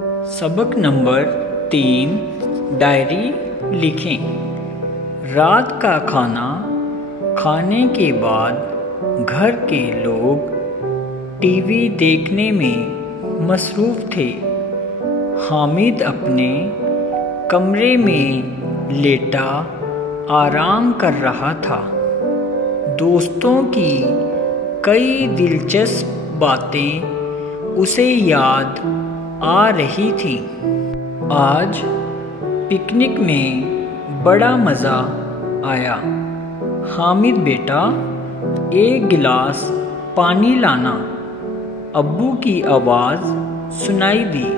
सबक number 3 diary लिखें। रात का खाना खाने के बाद घर के लोग टीवी देखने में मसरूफ़ थे। हामिद अपने कमरे में लेटा आराम कर रहा था। दोस्तों की कई दिलचस्प बातें उसे याद आ रही थी। आज पिकनिक में बड़ा मज़ा आया। हामिद बेटा, एक गिलास पानी लाना। अब्बू की आवाज़ सुनाई दी।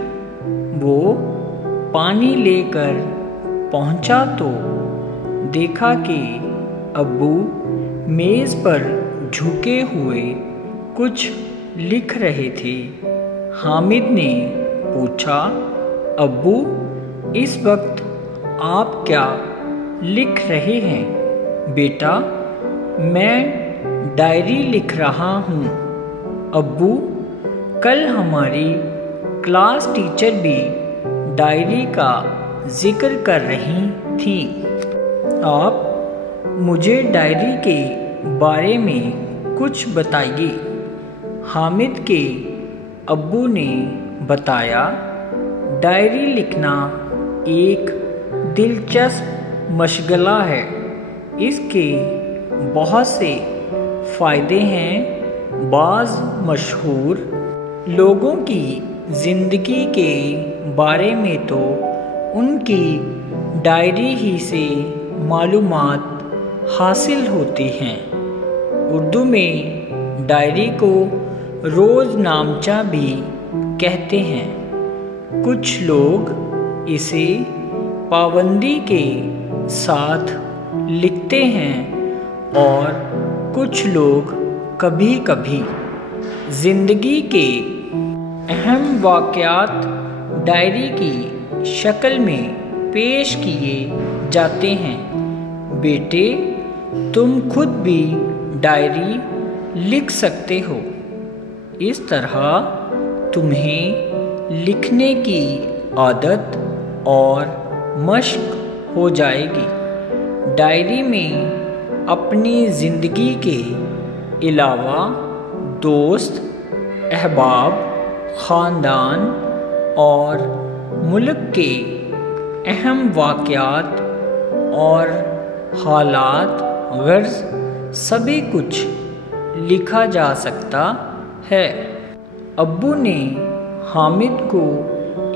वो पानी लेकर पहुंचा तो देखा कि अब्बू मेज़ पर झुके हुए कुछ लिख रहे थे। हामिद ने पूछा, अब्बू, इस वक्त आप क्या लिख रहे हैं? बेटा, मैं डायरी लिख रहा हूँ। अब्बू, कल हमारी क्लास टीचर भी डायरी का जिक्र कर रही थी। आप मुझे डायरी के बारे में कुछ बताइए। हामिद के अब्बू ने बताया, डायरी लिखना एक दिलचस्प मशगला है। इसके बहुत से फ़ायदे हैं। बाज़ मशहूर लोगों की ज़िंदगी के बारे में तो उनकी डायरी ही से मालूमात हासिल होती हैं। उर्दू में डायरी को रोज़नामचा भी कहते हैं। कुछ लोग इसे पाबंदी के साथ लिखते हैं और कुछ लोग कभी कभी ज़िंदगी के अहम वाक़यात डायरी की शक्ल में पेश किए जाते हैं। बेटे, तुम खुद भी डायरी लिख सकते हो। इस तरह तुम्हें लिखने की आदत और मश्क हो जाएगी। डायरी में अपनी ज़िंदगी के अलावा दोस्त, अहबाब, ख़ानदान और मुल्क के अहम वाक़यात और हालात गर्ज़ सभी कुछ लिखा जा सकता है। अब्बू ने हामिद को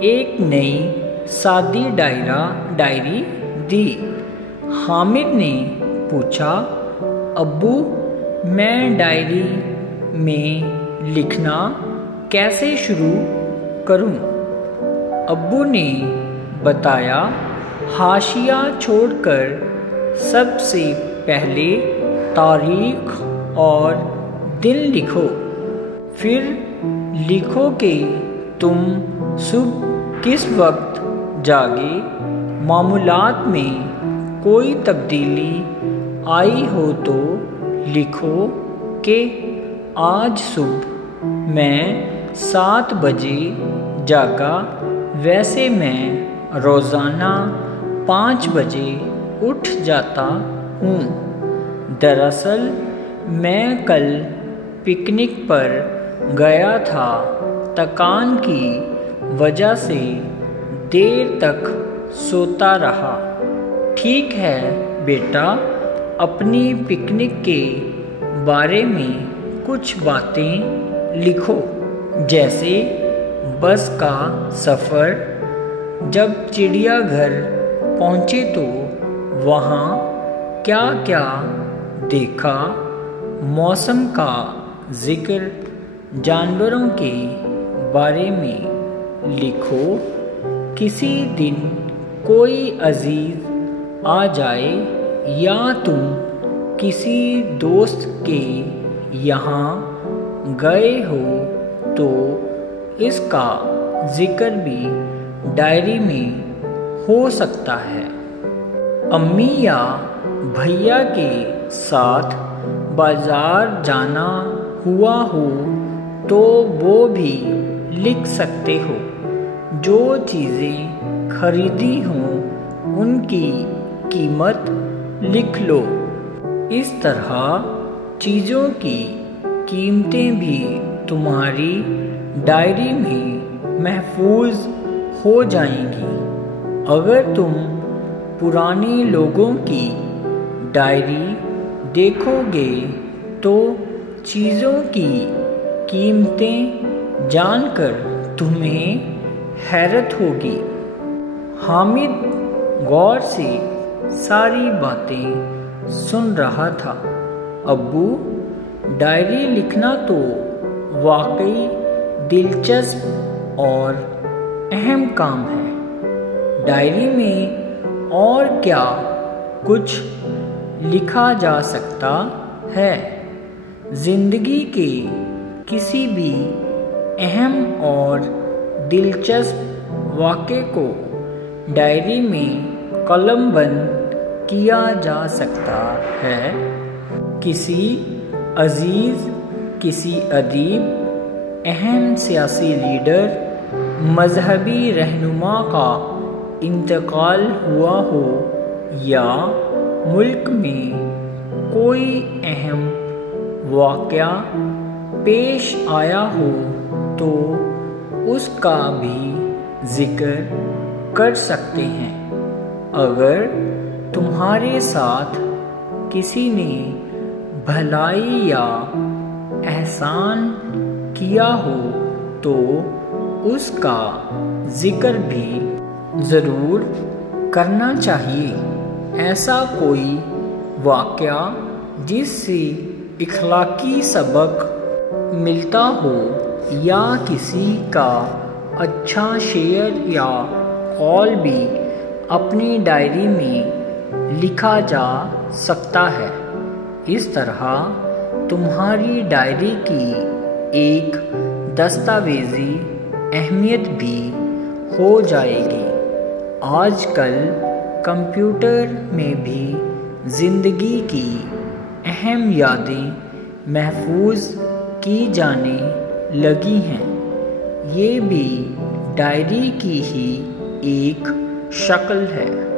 एक नई सादी डायरी दी। हामिद ने पूछा, अब्बू, मैं डायरी में लिखना कैसे शुरू करूं? अब्बू ने बताया, हाशिया छोड़कर सबसे पहले तारीख और दिन लिखो। फिर लिखो कि तुम सुबह किस वक्त जागे। मामूलात में कोई तब्दीली आई हो तो लिखो कि आज सुबह मैं 7 बजे जागा। वैसे मैं रोज़ाना 5 बजे उठ जाता हूँ। दरअसल मैं कल पिकनिक पर गया था। थकान की वजह से देर तक सोता रहा। ठीक है बेटा, अपनी पिकनिक के बारे में कुछ बातें लिखो, जैसे बस का सफ़र, जब चिड़ियाघर पहुँचे तो वहाँ क्या क्या देखा, मौसम का ज़िक्र, जानवरों के बारे में लिखो। किसी दिन कोई अजीज़ आ जाए या तुम किसी दोस्त के यहाँ गए हो तो इसका ज़िक्र भी डायरी में हो सकता है। अम्मी या भैया के साथ बाज़ार जाना हुआ हो तो वो भी लिख सकते हो। جو چیزیں خریدی ہوں ان کی قیمت لکھ لو۔ اس طرح چیزوں کی قیمتیں بھی تمہاری ڈائری میں محفوظ ہو جائیں گی۔ اگر تم پرانے لوگوں کی ڈائری دیکھو گے تو چیزوں کی قیمتیں جان کر تمہیں حیرت ہوگی۔ حامد غور سے ساری باتیں سن رہا تھا۔ ابو، ڈائری لکھنا تو واقعی دلچسپ اور اہم کام ہے۔ ڈائری میں اور کیا کچھ لکھا جا سکتا ہے؟ زندگی کے کسی بھی اہم اور دلچسپ واقعے کو ڈائری میں قلم بند کیا جا سکتا ہے۔ کسی عزیز، کسی ادیب، اہم سیاسی لیڈر، مذہبی رہنما کا انتقال ہوا ہو یا ملک میں کوئی اہم واقعہ پیش آیا ہو تو اس کا بھی ذکر کر سکتے ہیں۔ اگر تمہارے ساتھ کسی نے بھلائی یا احسان کیا ہو تو اس کا ذکر بھی ضرور کرنا چاہیے۔ ایسا کوئی واقعہ جس سے اخلاقی سبق ملتا ہو یا کسی کا اچھا شعر یا قول بھی اپنی ڈائری میں لکھا جا سکتا ہے۔ اس طرح تمہاری ڈائری کی ایک دستاویزی اہمیت بھی ہو جائے گی۔ آج کل کمپیوٹر میں بھی زندگی کی اہم یادیں محفوظ کی جانے لگی ہیں۔ یہ بھی ڈائری کی ہی ایک شکل ہے۔